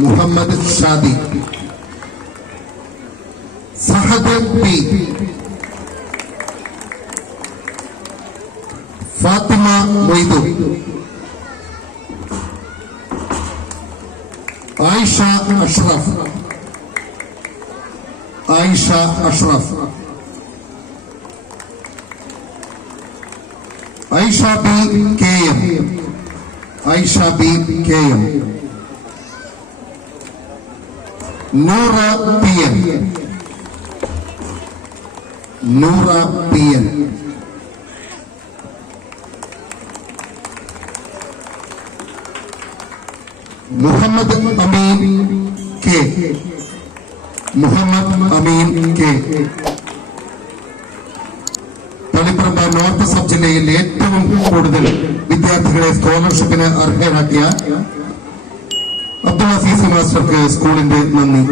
Muhammad Shadi, Sahad P, Fathima Moidu, Ayisha Ashraf, Ayisha Ashraf, Ayisha B K M, Ayisha B K M, Noora P N, Noora P N, Muhammad Ameen K, Muhammad Ameen K. Taliparamba north sub ജില്ലയിൽ ഏറ്റവും കൂടുതൽ വിദ്യാർത്ഥികളെ സ്കോളർഷിപ്പിന് അർഹരാക്കിയ അബ്ദുൾ അസീസ് മാസ്റ്റർക്ക് സ്കൂളിന്റെ നന്ദി.